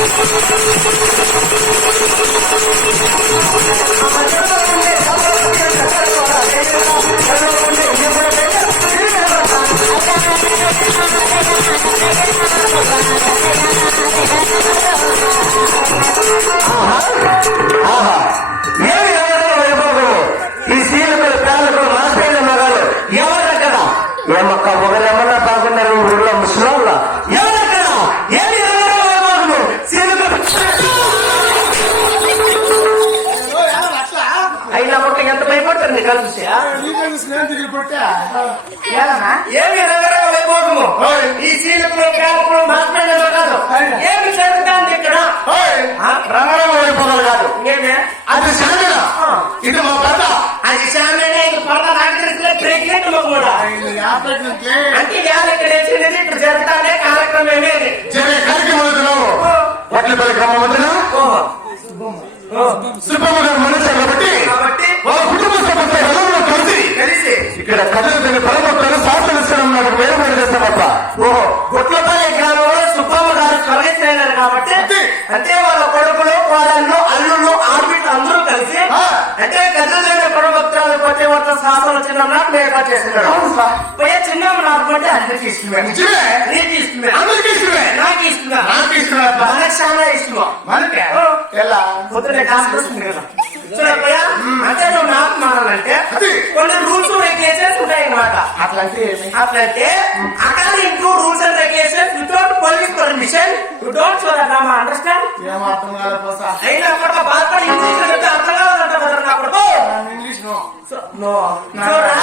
తెర రాముకే ఆహా ఏమి ఎవరు వైభోగము ఈ శీలకులు పేర్లకు మాసిపోయిన ఏమి ఎవరు వైభోగము ఈ శీలకులు ఏమి జరుగుతుంది ఇక్కడ? వైభోగాలు కాదు. అది శామిల ఇది మా పెద్ద అది సామాన్య పడత నాగరికలే ప్రెగ్నెంట్ కూడా. అంటే ఇవాళ ఇక్కడ వచ్చినది ఇక్కడ జరుగుతానే కార్యక్రమం ఏమేది జరే కార్యక్రమం వడ్లపల్లి గ్రామం వద్ద సుబ్బమ్మ గారు మనిషి కాబట్టి వాళ్ళ కుటుంబ తెలిసి ఇక్కడ కథలు పరమొక్కలు శాస్త్రస్కరం నాకు వేరు వేరు చేస్తామప్ప. ఓహో గుట్లపల్లి గ్రామంలో సుబ్బమ్మ గారు కలెక్టర్ కాబట్టి. అంటే వాళ్ళ కొడుకులు వాళ్ళను అల్లుళ్ళు ఆడబిడ్డ అందరూ కలిసి. అంటే గద్దలైన పరమభక్తులు కొట్టే వర్త శాసనం చిన్న నాకు చేస్తున్నాడు. పోయే చిన్న అందరికి నీకు అందరికీ ఇష్టమే. నాకు ఇస్తున్నా నాకు ఇష్టమే. మనకు చాలా ఇష్టమా. మనకే. ఓ. ఎలా? పొద్దున్నే కాసు వస్తుంది కదా. చూడపోయా అంటే నువ్వు నాకు మారాలంటే. కొన్ని రూల్స్ ఉంటాయి ఏమి? అట్లంటే rules and regulations without police permission don't show that I understand ఏం అర్థం కాదు పోసా అయినా కూడా బాధపడి ఇంగ్లీష్ చెప్తే అర్థం కావాలంట కదా నా కొడుకు ఇంగ్లీష్ నో నో చూడరా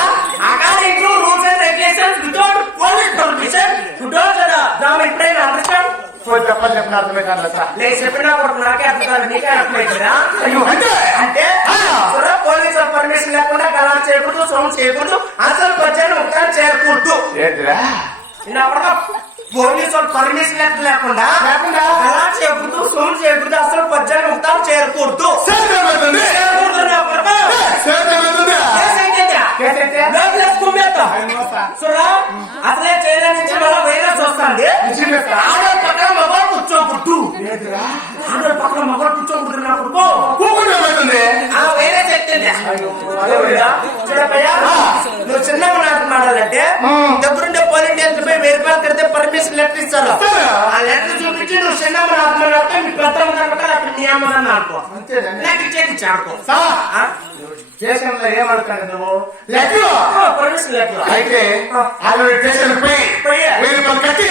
according to rules and regulations without police permission you don't దాని ఎప్పుడైనా అండర్స్టాండ్ పోయి చెప్పని అర్థమే కాదు నేను చెప్పినా నాకే అర్థం కాదు నీకే అర్థమైందా అంటే పోలీసుల పర్మిషన్ లేకుండా కలర్ చేయకూడదు సౌండ్ చేయకూడదు అసలు ప్రజలు ఒకసారి చేరకూడదు పోలీసుల పర్మిషన్ లేకుండా? కలర్ చేయకూడదు సౌండ్ చేయకూడదు అసలు ప్రజలు ఒకసారి చేరకూడదు అసలే మళ్ళీ వైరస్ వస్తుంది. కూర్చోకూడదు ఏంటిరా? ఆడో పక్కన మొబైల్ కూర్చోకూడదు నా కొడుకు కూకుండా ఏమవుతుంది ఎత్తింది చూడపయ్యా నువ్వు చిన్నగా నాకు మాడాలంటే దగ్గరుండే పోలీస్ స్టేషన్ పోయి వెయ్యి రూపాయలు కడితే పర్మిషన్ లెటర్ ఇస్తారు? ఆ లెటర్ చూపించి నువ్వు చిన్నగా నాకు మాట్లాడితే మీ పెద్ద అక్కడ నీ అమ్మని అనుకో. నాకు ఇచ్చేది చాడుకో సార్ స్టేషన్లో ఏమడుతాను నువ్వు? లెక్కలు! పర్మిషన్ అయితే ఆల్రెడీ స్టేషన్ పోయి కట్టి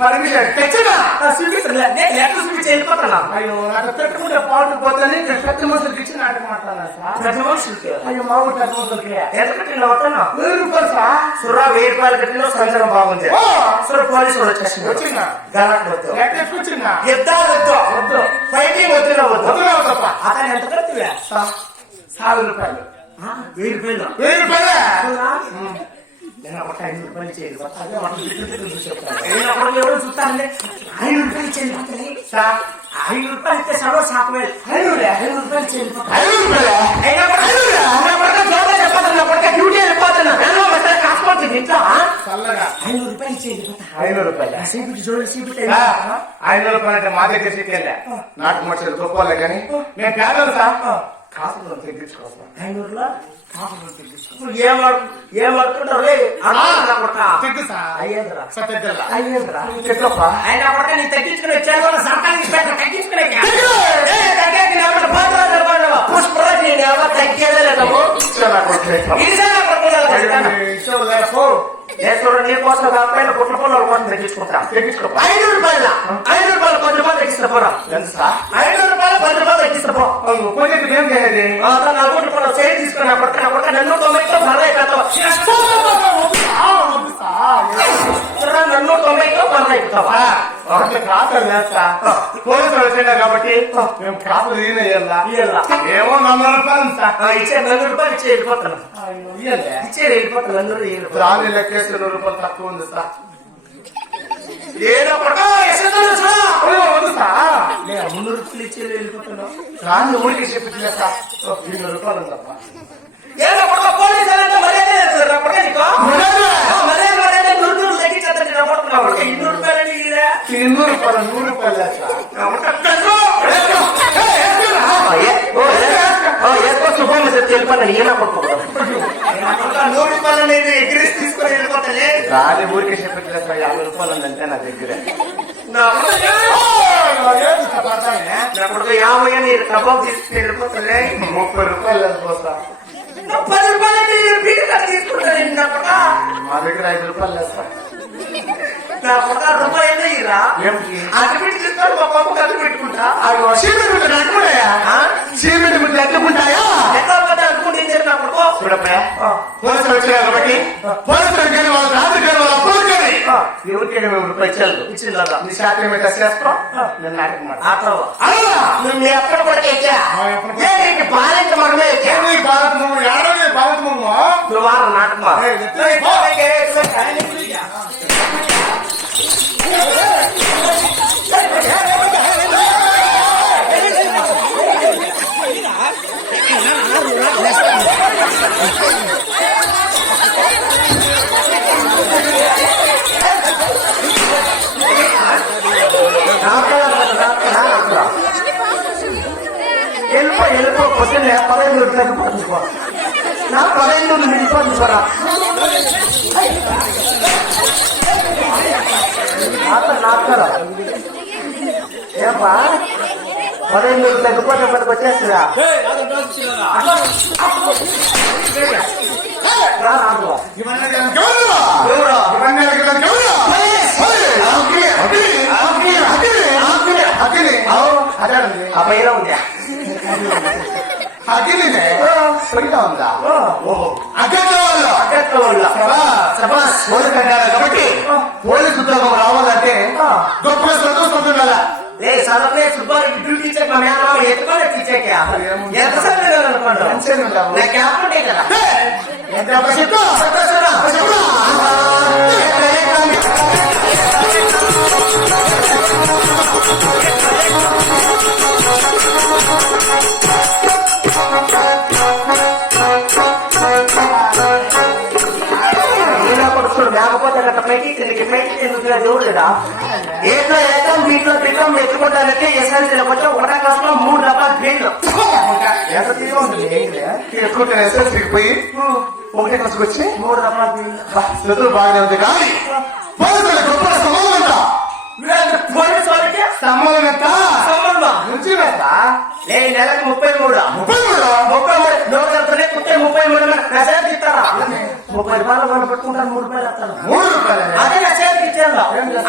పర్మిషన్ తెచ్చినా చూపించి వెళ్ళిపోతున్నా అయ్యో నాకు పెట్టుకుంటే పాటు పెద్ద మనుషులకి ఇచ్చి నాటకం మాట్లాడాలి అయ్యో మా ఊరు మనుషులకి. ఎంత కట్టిన అవుతున్నా వెయ్యి రూపాయలు సార్ వెయ్యి రూపాయలు కట్టిన సంవత్సరం బాగుంది! సుర పోలీసు వాళ్ళు వచ్చేసింది వచ్చిందా? గలాట్ వద్దు. లెక్క వచ్చిందా యుద్ధాలు వద్దు. వద్దు. ఫైటింగ్ వద్దు వద్దు. వద్దులేవు తప్ప అతను ఎంత కడుతువే? యాభై రూపాయలు. వెయ్యి రూపాయలు. వెయ్యి రూపాయలే? ఐదు రూపాయలు ఎవరు చూస్తారండి ఐదు రూపాయలు. సార్ ఐదు రూపాయలు ఇస్తే సర్వ ఐదు ఐదు రూపాయలు పక్కనే. ఐదు రూపాయలా? డ్యూటీ వెళ్ళిపోతున్నా. కాసుకోవచ్చు ఇంట్లో. ఐదు రూపాయలు పక్కనే. ఐదు రూపాయలు? సీపిటి చూడండి సీపిటి ఆ, ఐదు రూపాయలు అంటే మా దగ్గర సిక్కెళ్ళా నాటు మనుషులు గొప్పలే కానీ నేను పేదలు సార్. కాపులు ఏం ఏం అయ్యేదిరా. అయ్యేదిరా. ఆయన కొడుక తగ్గించుకునే సంతానికి పెట్ట తగ్గించుకునే నిలబడు. పుష్పరాజు నేను ఎవరో తగ్గేదే లేదు నువ్వు. ఇదిసే నా కొడుకు కదా తగ్గుతాను. ఏ చూడు నీ కోసం కాకపోయినా పుట్ల పొలాల కోసం తగ్గించుకుంటా ఐదు రూపాయల ఐదు రూపాయలు పది రూపాయలు తగ్గిస్తా పోరా ఐదు రూపాయలు పది రూపాయలు తగ్గిస్తా పో ఏం చేయాలి? నా కొడుకు పొలం చేయి తీసుకుని నా కొడుకు నా కొడుకు నన్ను పర్లే పెడతావా నన్ను వేస్తా. పోలీసులు వచ్చిండారు కాబట్టి మేము. ఏమో రూపాయలు ఇచ్చే రూపాయలు ఇచ్చే వెళ్ళిపోతాను. ఇచ్చే వెళ్ళిపోతాను లెక్కేసి నూరు రూపాయలు తక్కువ ఉంది సార్. ఏదో మున్నూరు రూపాయలు ఇచ్చే ఊరికి రూపాయలు ఏదో కొడుకు పోలీసు అంటే మర్యాద లేదు నా కొడుకు నీకు మర్యాద? ఆ, మర్యాద మర్యాద నూరు నూరు తగ్గించేద్దండి నా కొడుకు నా కొడుకు ఇన్నూరు రూపాయలు అంటే ఇదే ఇన్నూరు రూపాయలు నూరు రూపాయలు లేదు సార్ నా కొడుకు తెలుసు. నూరు రూపాయలు అనేది ఎగిరేసి తీసుకొని వెళ్ళిపోతానే రాని ఊరికి చెప్పిట్లే సార్ యాభై రూపాయలు ఉందంటే నా దగ్గర నా యాభై కబాబ్ తీసుకుని వెళ్ళిపోతానే ముప్పై రూపాయలు నా పది రూపాయలు తీసుకుంటాను మా దగ్గర ఐదు రూపాయలు సార్ నా ఏమిటి? అటు పెట్టి మా పప్పు కలిసి పెట్టుకుంటా? అవి సిమెంట్ ముద్దలు అట్టుకుంటాయా? సిమెంట్ ముద్దలు అట్టుకుంటాయా ఎట్లా పడ్డా అనుకుంటే నా కొడుకు చూడప్పయా పోలీసులు వచ్చారు కాబట్టి పోలీసులు కానీ వాళ్ళు రాత్రి కానీ వాళ్ళు అప్పుడు కానీ ఎవరికైనా మేము రూపాయి ఇచ్చారు. ఇచ్చిందా నీ శాతం ఏంటో చేసుకో నేను ఆటవా అలా నువ్వు ఎక్కడ నీకు బాలెంత మగమే భారత్ ముగ్గు ఏడాది భారత్ ముగ్గు నువ్వు వారం నాటకమా ఏయ్, ఎత్తుకో. వెళ్ళిపో పొద్దున్నే పదహైదు రూపాయలు పంచుకో నా పదహైదు మిడి పంచుకోరా నాకరా ఏపా పదహైదు తగ్గిపోతే పదికి వచ్చేస్తుందా రా రాదు ఇవన్నీ నేను గౌరవ. ఎవరు? ఇవన్నీ నేను గౌరవ. ఏయ్, అగ్ని, అగ్ని, అగ్ని, అగ్ని, అగ్ని, అగ్ని. అదేనండి. ఆ పైన ఉంది అగ్నినే పొయ్యిలో ఉందా ఆ. ఓహో అగ్ని వాళ్ళు సబాస్ పోలీసు అన్నారు కాబట్టి పోలీసు ఉద్యోగం రావాలంటే. గొప్ప సంతోషం కదా ఏ సదమే సుబ్బారెడ్డి డ్యూటీ ఇచ్చాక మా మేనమామ ఎత్తుకొని ఇచ్చాక ఎంత సమయం ఉంటావు. నా క్యాప్ ఉంటే కదా ఎంత చెప్పు సంతోషరా? కిందకి పైకి దేవుడు ఏకం ఒకటా మూడు ఫెయిల్ పోయి ఒకటే క్లాస్కి వచ్చి మూడు రకాల ఫెయిల్ బా, చదువు బాగానే ఉంది కానీ గొప్ప ఎంత? ఎంత సంబంధం నుంచి నెలకు ముప్పై మూడు. ముప్పై మూడు? ముప్పై మూడు. కుట్టే ముప్పై మూడు నా ముప్పై రూపాయలు వాళ్ళు పెట్టుకుంటారు మూడు రూపాయలు ఇస్తాను మూడు రూపాయలు అదే? నా చేతికి ఇచ్చాను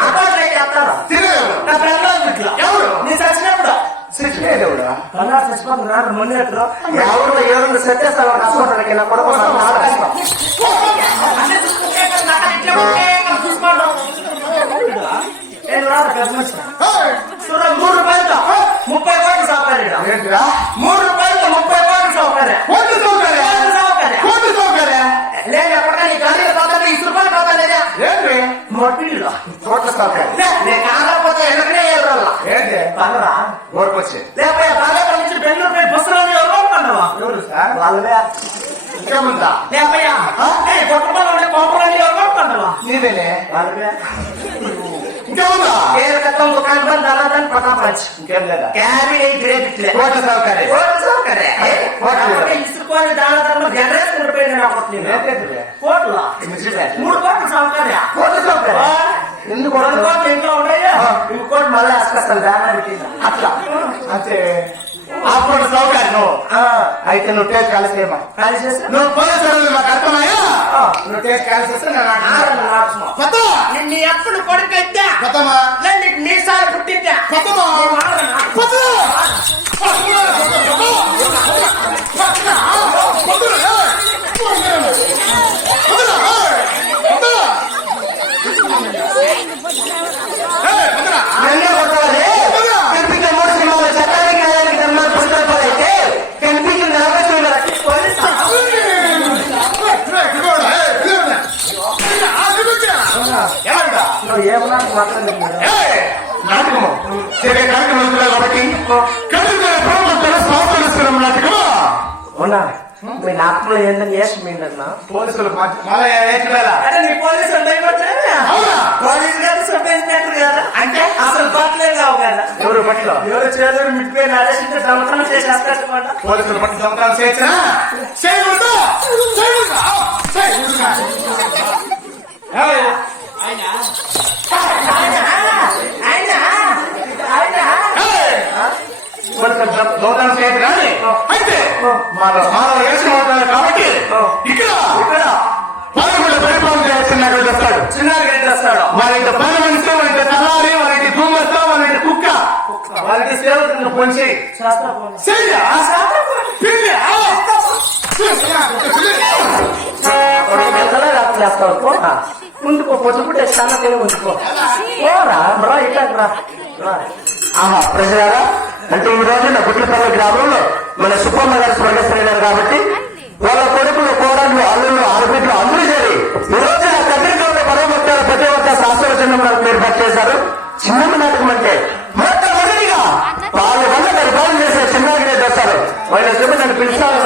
అకౌంట్ అయితే ఇస్తారా తినలేవు నా పిల్లలు ఇట్లా. ఎవరు? నీ చచ్చినప్పుడు. సిచ్చులేదేవుడా కన్నా చచ్చిపోతున్నారు మొన్నట్లు ఎవరు? ఎవరు? సత్యేస్తారు రాసుకోవడానికి నా కొడుకు మూడు సౌకర్యం నేను కాకపోతే వెనకనే ఎదురల్లా ఏంటి పగరా ఊరికొచ్చి లేకపోతే బాగా నుంచి బెంగళూరు పోయి బస్సులో ఎవరు పండువా ఎవరు సార్ వాళ్ళే ఇంకేముందా లేకపోయా ఉండే ఎవరు ఇంకేముందా పటాపంచ్ ఇంకేం లేదా సౌకర్యం సౌకర్యం జనరేషన్? కోట్ల. మూడు కోట్ల సౌకర్యం కోట సౌకర్యం ఎందుకు ఇంట్లో ఉన్నాయా? కోటి మళ్ళీ వేసుకొస్తాను బ్యానర్ అట్లా. అంటే ఆ కోట సౌకర్యం నువ్వు. ఆ, అయితే నువ్వు టేస్ట్ కలిసి ఏమా కలిసి నువ్వు పోలీసు వాళ్ళు మాకు అర్థమయ్యా. నువ్వు టేస్ట్ కలిసి వస్తే నేను ఎప్పుడు కొడుకు అయితే నీకు మీసాలు పుట్టిందా? నాటకము. జరిగే కార్యక్రమం కాబట్టి కడుపు ప్రభుత్వం సంస్థలు నాటకమా ఉన్నా మీ నాటకంలో ఏందని చేసి మీదన్నా? పోలీసులు ఏంటి అంటే నీ పోలీసు అవునా? పోలీసు గారు సూపరింటెండెంట్ కదా. అంటే? అసలు పట్లే కావు కదా. ఎవరు పట్ల ఎవరు చేతులు మిట్టిపోయిన అరెస్ట్ దొంగతనం చేసేస్తారన్నమాట పోలీసులు పట్ల దొంగతనం చేసినా చేయకూడదు ఏయ్, ఆయన ఆయన ఆయన ఏయ్, పోలీసులు దొ- దొంగతనం చేయదు కానీ అయితే అవుతారు కాబట్టి ఇక్కడ ఇక్కడ. పదకొండు పరిపాలన చేస్తున్నారు వస్తాడు చిన్నారి వాళ్ళ ఇంటి పని మనిషి ఇంటి తలారి దూమస్త వాళ్ళ ఇంటి కుక్క. ఇంటి సేవకులను పొంచి చేస్తావు. ముందుకో పొద్దుపుట్టే పోరా బ్రా ఇట్లా రా రా. ఆహా ప్రజలారా అంటే ఈ రోజున గుట్లపల్లి గ్రామంలో మన సుబ్బమ్మ గారు స్వర్గస్థులైనారు కాబట్టి వాళ్ళ కొడుకులు కోడళ్ళు అల్లుళ్ళు ఆడబిడ్డలు అందరూ చేరి ఈ రోజున ఉన్న పదవత్తారు ప్రతి ఒక్క శాస్త్రవచనం ఏర్పాటు చేశారు. చిన్నమ్మ నాటకం అంటే మొట్టమొదటిగా వాళ్ళు వల్ల పరిపాలన చేసే చిన్నగిరి వస్తారు వాళ్ళ చెప్పి నన్ను పిలిచారు